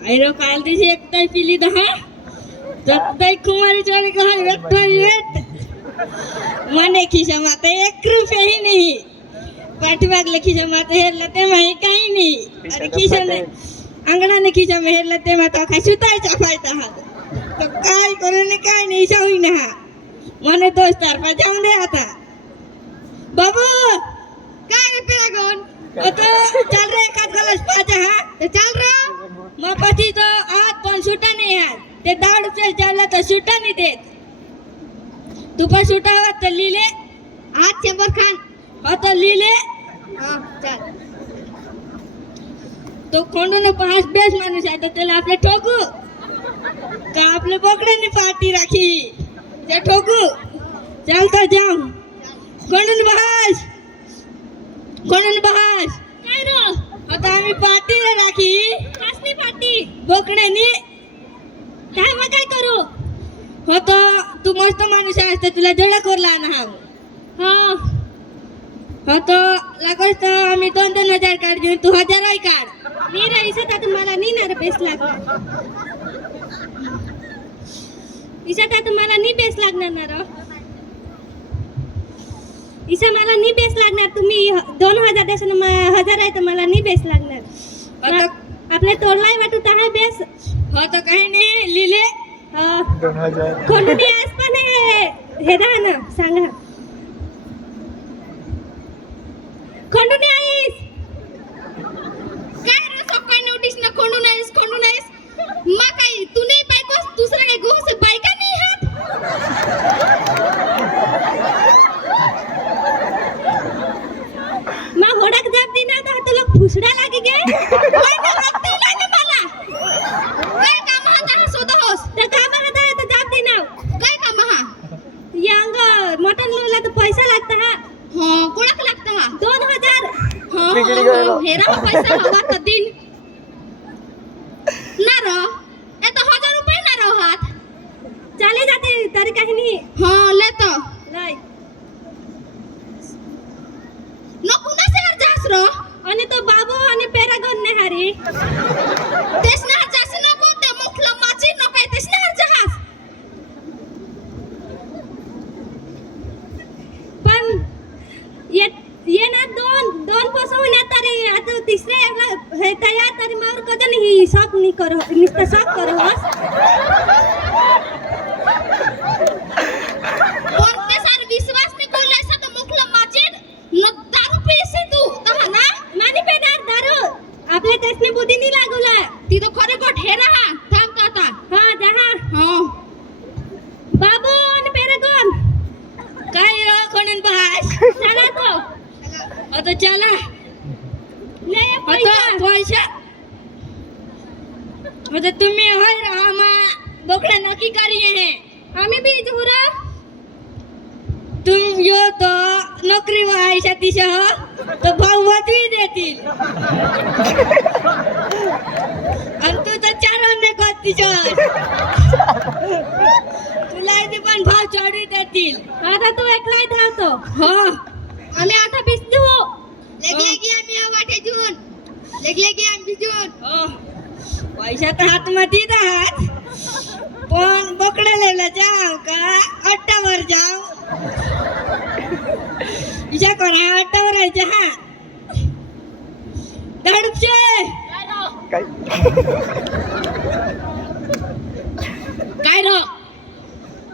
आयरो काल दिवशी एकटाई पिली दहा जगताई कुमारी चोरी कहा एकटाई वेट मने खिशा माता 1 रुपयाही नाही पाठीमागले खिशा माता हेरला ते माही काही नाही आणि खिशाने अंगणाने खिशा हेरला ते माता काय सुतायचा फायदा हा तो काय करून काय नाही शावी ना मने दोस्त तारपा जाऊन दे आता बाबू काय रे पेरागोन आता चल रे एकाच गलास पाचा हा ते चल रे मग पती तो आज पण सुटा नाही यार ते 10 रुपये चालला तर सुटा नाही देत तू पण सुटावा तर लिहिले आज चेंबर खान हो तर लिहिले चल तो कोंडून 5 बेस माणूस आहे तर त्याला आपले ठोकू का आपले बोकड्याने पार्टी राखी ते ठोकू चल तर जाऊ कोंडून बहास काय रो आता आम्ही पार्टी राखी कसली पार्टी बोकड्याने काय मग काय करू हो तो तू मस्त माणूस आहेस तर तुला जडा करला ना हा हो तो लागोस तर आम्ही 2-2 हजार काढ घेऊन तू 1000 काढ मी राहीस तर मला नी ना बेस लागणार इसा तर मला नी बेस लागणार ना रो इसा मला नी बेस लागणार तुम्ही 2000 देसन 1000 आहे तर मला नी बेस लागणार आपले तोडलाय वाटू तर बेस हो तर काही नाही लिहिले 2000 कोणती आस पण हे दा ना सांगा कोणती आईस काय रे सकाळी नोटीस ना कोणून आईस मा काय तू नाही बायकोस दुसरा काय गोस बायका नाही हात मा होडक जाब दिना तर तुला फुसडा लागे गे काय ना लागते ना मला काय काम हा सोदा होस त्या काम हा तर जाब दिना काय काम हा यांग मटन लोला तर पैसा लागता हा हां कोणाक लागता हा 2000 हां हेरा पैसा हवा तर दिन ना रो ए तो 1000 रुपये ना रो हात चाले जाते तरी काही नाही हां लेतो लय नको ना शहर जास रो आणि तो बाबू आणि पेरागोन ने हारी तेच ना जास नको ते मुखला माची नको तेच ना जहाज पण ये ना दोन पासून तरी आता तिसरे हे तयार तरी मार कजन ही शॉक नाही करो निस्ता शॉक करो कोणते सार विश्वास नाही बोलायचा तर मुखला माची न दारू पिसे तू तहा ना मानी पेदार दारू आपले तेसने बुद्धी नाही लागला ती तो खरे गोठ हे रहा थांब का आता हां जहा हां बाबू आणि पेरागोन काय रो कोणन बहास चला तो आता चला ले पैसा आता तुम्ही होय आमा बोकड़ा नक्की करिए हैं आम्ही भी जुरा तुम यो तो नोकरी व्हायच्या तिशा तो भाऊ वाटवी देतील आणि तू तर 4 अंडे खात तिशा तुला इथे पण भाव चढवी देतील आता तू एकलाई धावतो हो आम्ही आता भिजतो लेगी आम्ही वाटे जून लेगी आम्ही जून हो पैसा तर हात मध्ये हात पण बोकड्याला जाव का अट्टावर जाव इजा कोणा अट्टावर आहे हा दडपचे काय रो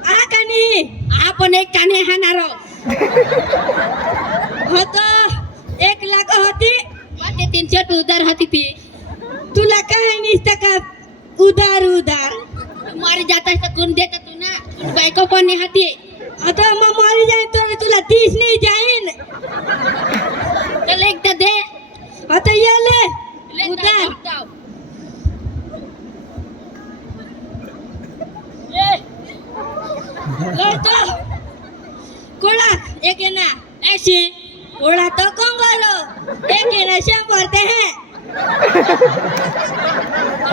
आ कानी आपण एक काने हाणारो होत 1 लाख होती वाटे 300 रुपये उधार होती ती तुला काय निसतं का उधार मारी जाता है कौन देता तू ना बायको कोण नाही हाती आता मग मारी जाईन तर तुला 30 नाही जाईन चल एकदा दे आता ये ले उधार ले तो कोला एक है ना ऐसे कोला तो कंगालो एक है ना 100 ते हैं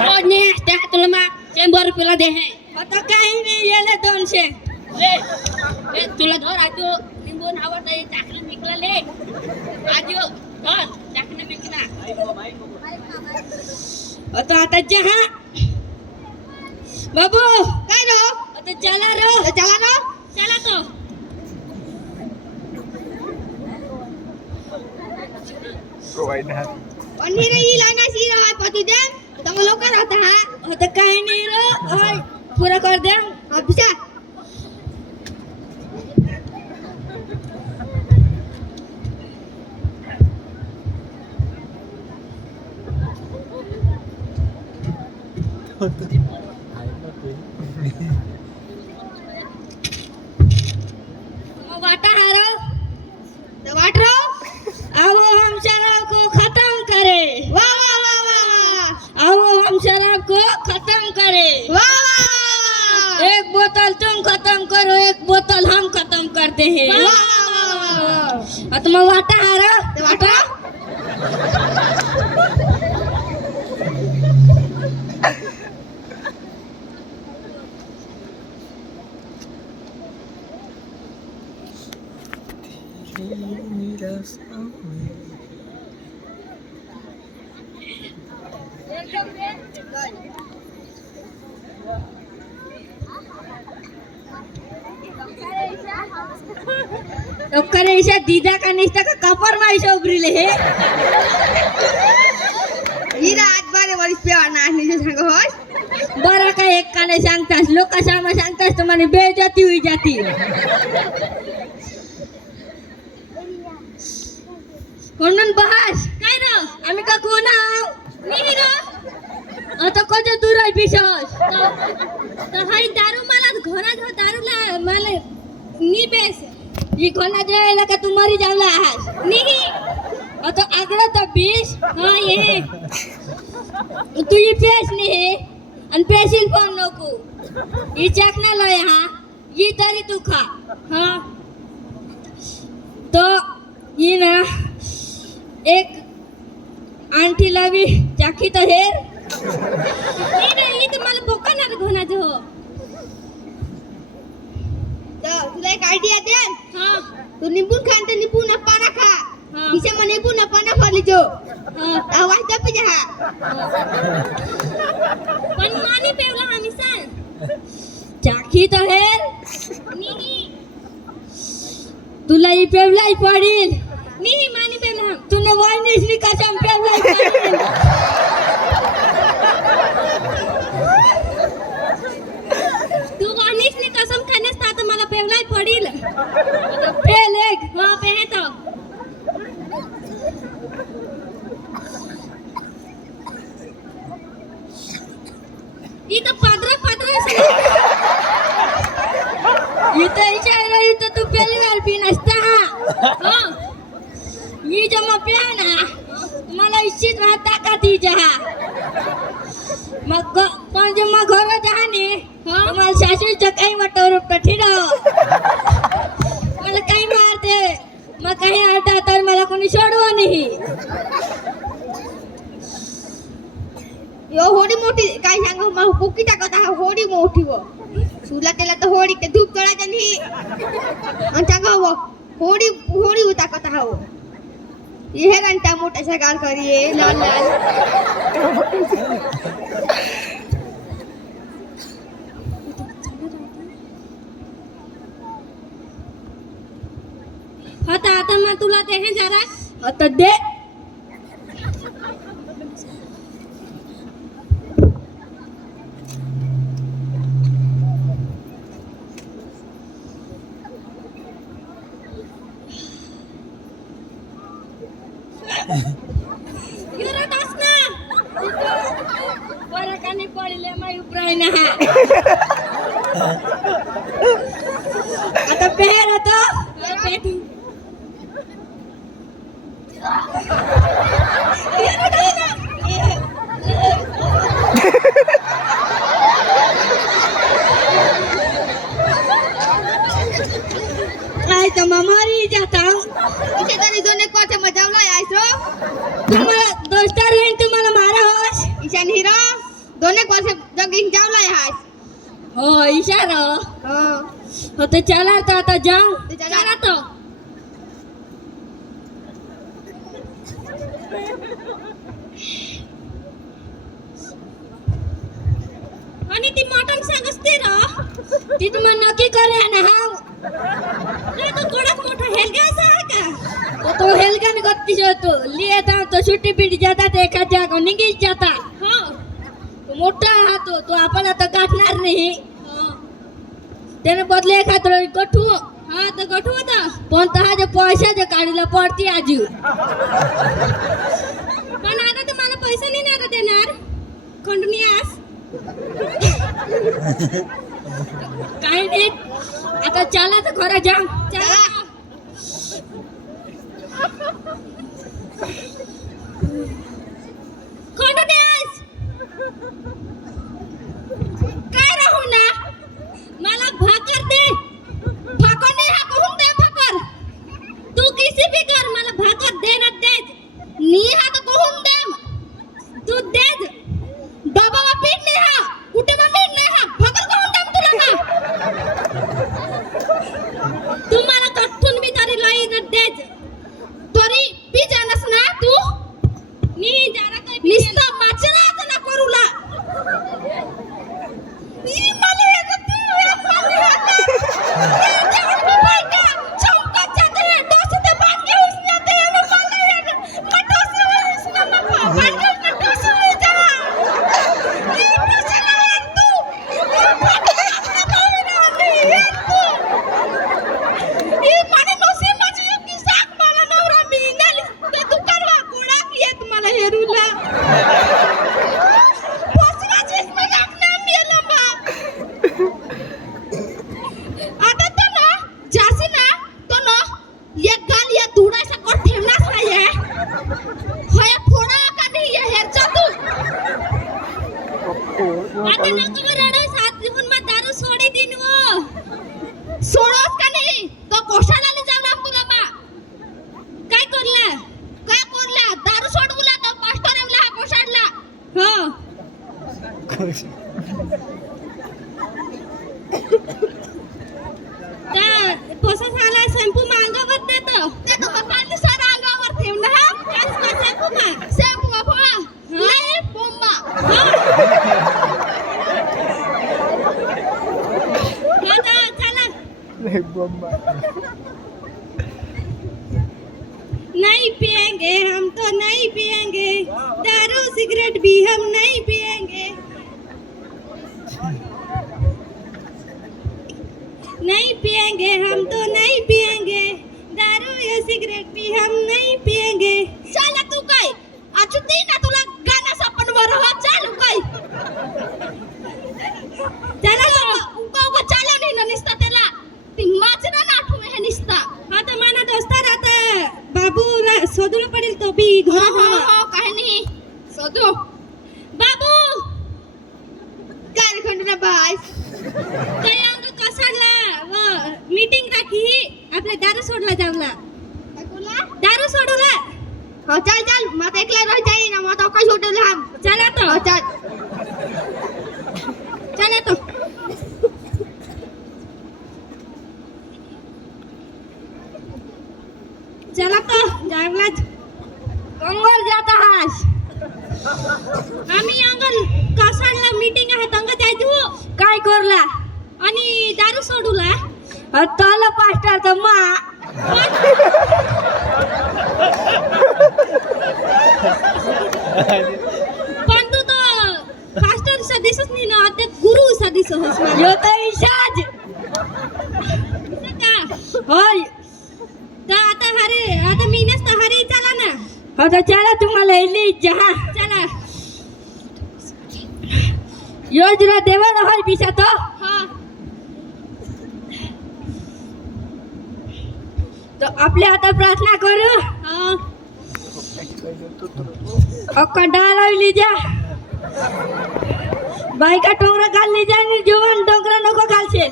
रोज ने त्या तुला मा 100 रुपयाला दे है आता काही नाही याले 200 ले तुला धर आजो निंबून आवडता चाकलं मिकला ले आजो धर चाकलं मिकना आता जहा बाबू काय रो आता चला रो चला रो चला तो पनीर ही लाना सी रहा है पति दे तुम लोग का रहता है आता काही नाही रो हाय पूरा कर दे अच्छा वाटा हारो तो वाट रो आओ हम शराब को खत्म करे वाह वाह वाह वाह आओ हम शराब को खत्म करे वाह वाह एक बोतल तुम खत्म करो एक बोतल हम खत्म करते हैं वाह तुम वाटा हारो तो वाट रो तो करे इसे दीदा का निश्ता का कपर में इसे उबरीले हे हीरा आज बारे वरिस पे और नाचने से सांगो होश बरा का एक काने सांगतास लोक सामा सांगतास तो माने बेइज्जती हुई जाती कोणन बहास काय रो आम्ही का कोण आव नाही रो आता कोजे दूर आहे पिसस तो हाई दारू मला घोना जो दारू ला मला नी बेस ही घोना जेला का तुम्हारी जावला आहात नाही आता आगळा तो बीस हां ये तू ये पेस नाही आणि पेशील पण नको ही चाकना लय हा ही तरी तू खा हां तो ये ना एक आंटी लावी चाकी तो हेर नाही तर मला भोकाणार घोनाचं हो तो तुला एक आयडिया दे हां तू निंबू खान तो निंबू ना पाना खा हाँ। इसे में निंबू ना पाना फली जो हां आवाज दब जा पण मानी पेवला आम्ही सांग चाकी तो हेर नाही तुला ही पेवलाई पडील नाही मानी पेवला तूने वाईनेसली कसम पेवलाई पडील तू वाईनेसली कसम खानेस ता तर मला पेवलाई पडील पेल एक हां पेहे तो इथं पात्र इथं इशारा इथं तू पहिली वेळ पी नसता हा मी जेव्हा प्या ना मला इच्छित राहता का ती जहा मग पण जेव्हा घर जहाने मला सासूच्या काही वाटवर ठिराव मला काही मारते मग काही आता तर मला कोणी सोडवा नाही यो होडी मोठी काय सांगू मग बुकी टाकत आहे होडी मोठी व सुला त्याला तर होडी ते धूप तळायचं नाही आणि सांगा व होडी होडी टाकत आहे वो हे घंटा मोठ्याशा गाल करिये लाल लाल आता मग तुला ते हे जरा आता दे आता पेहर होतो काय तर मरी जाता इथे तरी दोन एक वर्ष मजावला यायचो तुम्हाला दोस्तार होईन तुम्हाला मारा होस ईशान हिरो दोन एक वर्ष जगिंग जावला यायस हो इशारा हो हो तो चला तो आता जाऊ तो चला. चला तो आणि ती मटण सांग असते र ती तुम्हाला नक्की करे ना हा तो कडक मोठा हेलगा असा आहे का तो हेलगा गत्ती होतो लिहिता तो छुट्टी पीट जातात एका जागा निघीत जाता हो तो मोठा हा तो आपण आता गाठणार नाही त्याने बदले एखाद गठू हा तर गठू होता पण तहाच्या पैशाच्या काढीला पडती आजू पण आता तर मला पैसा नाही ना देणार खंडुनियास काही नाही आता चला तर खरं जा चला खंडुनियास काय राहू ना मला भाकर दे भाकर नाही हा कहून दे भाकर तू किसी भी कर मला भाकर दे ना देज नी हा तो कहून दे तू देज डबावा पीठ नाही हा कुठे मग मीठ नाही हा भाकर कहून दे तुला का तू मला कठून भी तरी लाई न देज तरी पी जानस ना तू नी जरा काय निस्ता माचना आता ना करूला नी मला हे आता नको रडो सात दिवस मग दारू सोडी दिन वो सोडोस का नाही तो कोशाला जावला तुला बा काय करला दारू सोडवला तो मास्टर एमला कोशाडला हो त्या पोसा साला शॅम्पू मांगावर देतो ते तो पाणी सारा अंगावर ठेव ना काय शॅम्पू बाबा नाही बोंबा नहीं पिएंगे हम तो नहीं पिएंगे दारू सिगरेट भी हम नहीं पिएंगे नहीं पिएंगे हम तो नहीं पिएंगे दारू या सिगरेट भी हम नहीं पिएंगे चला तू काय आज ना तुला गाणं सापड बरं चालू काय चला उगा चालव नाही ना निसता त्याला ती माचना ना आठवण हे निसता हा तर माना दोस्तार आता बाबू शोधून पडेल तो बी घरा हो काय नाही शोधू बाबू काय खंडना बाय काय अंग कसाडला व मीटिंग राखी आपले दारू सोडला जावला काय बोला दारू सोडला हो चल मत एकला रह जाई ना मत काय सोडला हम चला तो चला तो चला तो जंगलात अंगल जाता हास आम्ही अंगल कासाडला मीटिंग आहे तंग जायचो काय करला आणि दारू सोडूला ताला पास्टर तर मा पण तू तो पास्टर सदस्यच नाही ना ते गुरु सदस्य होस यो तर इशाज का होय आता मी नसता हरी चला ना आता चला तुम्हाला इली जहा चला योजना देवाना होय पिसा तो हां तो आपले आता प्रार्थना करू हां अक्का डालावली जा बायका टोंगरा घालली जा आणि जीवन डोंगरा नको घालशील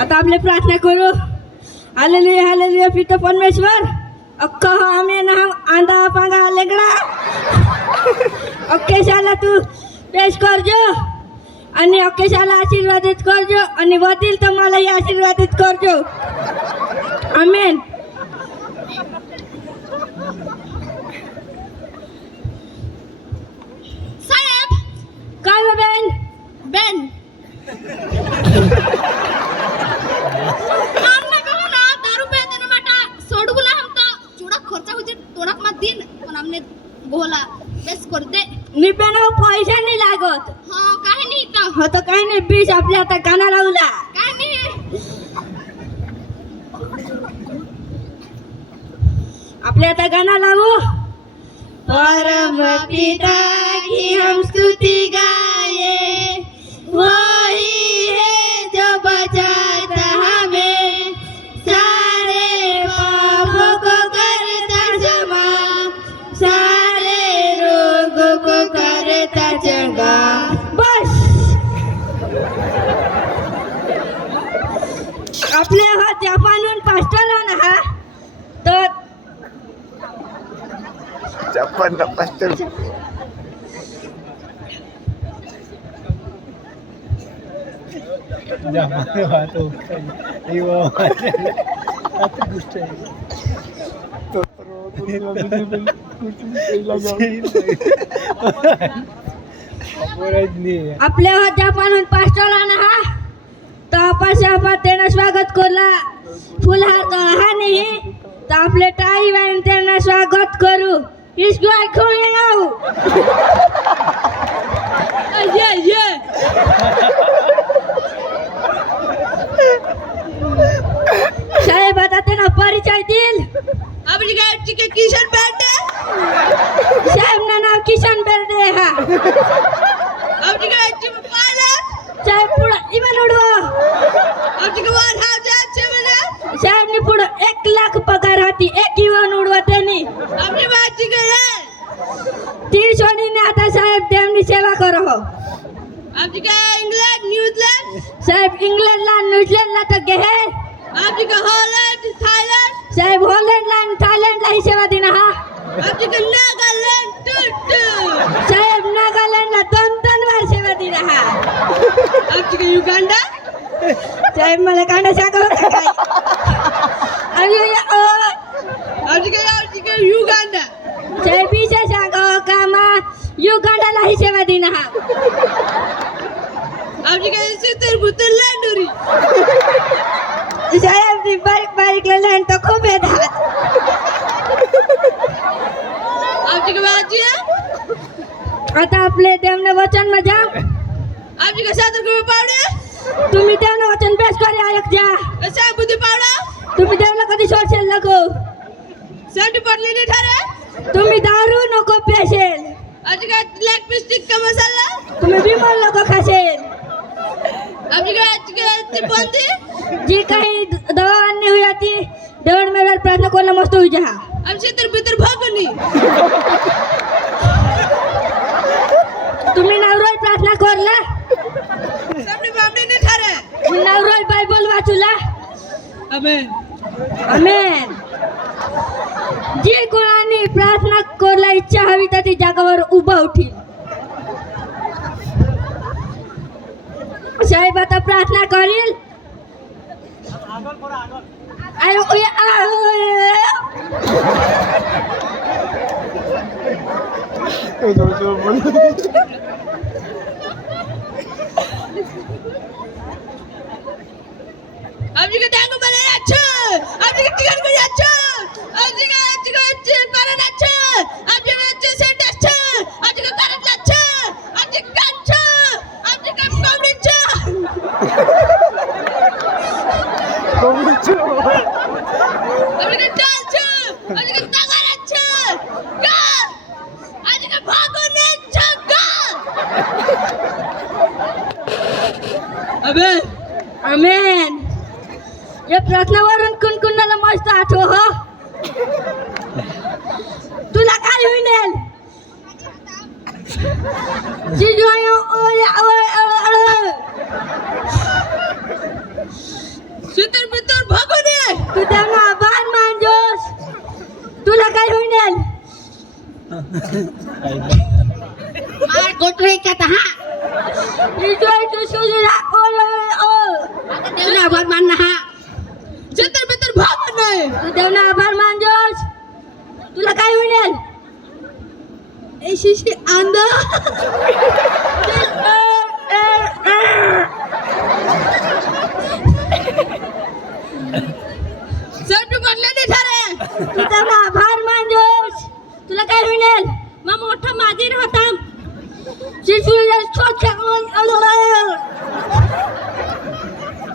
आता आपले प्रार्थना करू हालेलुया हालेलुया पिता परमेश्वर अक्का आमेन हम आंधा पांगा लेगड़ा अक्केशाला तू पेश करजो आणि अक्केशाला आशीर्वादित करजो आणि वडील तर मलाही आशीर्वादित करजो आमेन साहेब होला बेस कर दे निपेनो पैसा नाही लागत हो काय नाही तर हो तर काही नाही बीच आपल्या आता गाणं लावला काय नाही आपल्या आता गाणं लावू परम पिता की हम स्तुति गाए वही है जो बचाता हमें सारे पापों को करता क्षमा सारे रोगों को करता चंगा बस आपले हा जपानहून पास्टर आहे ना हा तर Japan tak pastor. Jangan tu. Iwo. Satu gusti. आपल्या जपानहून पास्टर आहे ना हा तर आपण त्यांना स्वागत करला फुलहार तर हा नाही तर आपले टाळी वाजून त्यांना स्वागत करू इसको ऐकून येऊ ये साहेब आता त्यांना परिचय देईल आपली गावची किशन बेर्डे साहेब ना नाव किशन बेर्डे हा आपली गावची पायलट साहेब पुढं इमान उडवा आपली गावात हा जायचे मला साहेब नि पुढं 1 लाख पगार हाती एक इमान उडवा त्यांनी आपली बाची करे ती सोनीने आता साहेब त्यांनी सेवा करो आपली काय इंग्लंड न्यूझीलंड साहेब इंग्लंडला न्यूझीलंडला तर गे आपली का हॉलंड थायलंड साहेब हॉलंडला आणि थायलंडला ही सेवा देना हा आपली का नागालँड साहेब नागालँडला 2 वार सेवा देना हा आपली का युगांडा साहेब मला कांदा सांगा होता काय आपली का युगांडा साहेब विषय सांगा का मा युगांडाला ही सेवा देना हा आपली का सितर बुतर लांडोरी साहेब ती बारीक लहान तर खूप येतात आपली बाजी आता आपले देवने वचन मजा आपली का सादर करू पावडे तुम्ही देवने वचन पेश करी ऐक जा साहेब बुद्धी पावडा तुम्ही देवला कधी सोडशेल नको साठी पडली नाही ठरे तुम्ही दारू नको पेशेल आज काय लेग पीस टिक्का मसाला तुम्ही बिमल नको खाशेल आपली काय बंदी जी काही दवा आणणे हुई आती देवण मेवर प्रार्थना करला मस्त हुई जा आमचे तर भीतर भागनी तुम्ही नवरोई प्रार्थना करला सामने बामने नाही ठरे नवरोई बायबल वाचूला आमेन आमेन जी कोणाने प्रार्थना करला इच्छा हवी तर ती जागावर उभा उठील साहेब आता प्रार्थना करील आपली का त्यांगो मला अच्छा आपली का तिघांगो अच्छा आपली का अच्छा कारण अच्छा आपली का अच्छा सेंट अच्छा आपली का कारण अच्छा आपली का अच्छा आपली का कॉमेंटचा आपली का डालचा आपली का तगार अच्छा का आपली का भागोने अच्छा का आमेन आमेन या प्रार्थनावरून कुणकुणाला मस्त आठव हो तुला काय होईल सितर बितर भागो दे तू त्यांना आभार मानजोस तुला काय होईल मार गोटरे का हा इजोय तू सुजला आता देवना आभार मानना हा सितर बितर भागो नाही तू त्यांना आभार मानजोस तुला काय होईल ए शिशी आंदा सब तू बदले नाही ठरे तू त्यांना आभार मानजोस तुला काय होईल मग मोठा माजीर होता शिशुला छोट्या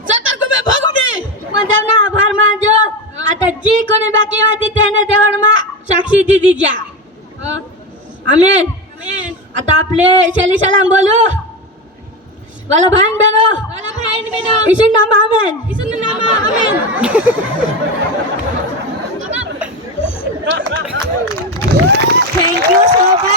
सतर्क बे भगवती मतलब ना आभार मानजो आता जी कोणी बाकी होती त्याने देवण मा साक्षी दिदी जा आमेन आता आपले शैली सलाम बोलू वाला भाईन बनो इसन नाम आमेन थैंक यू सो मच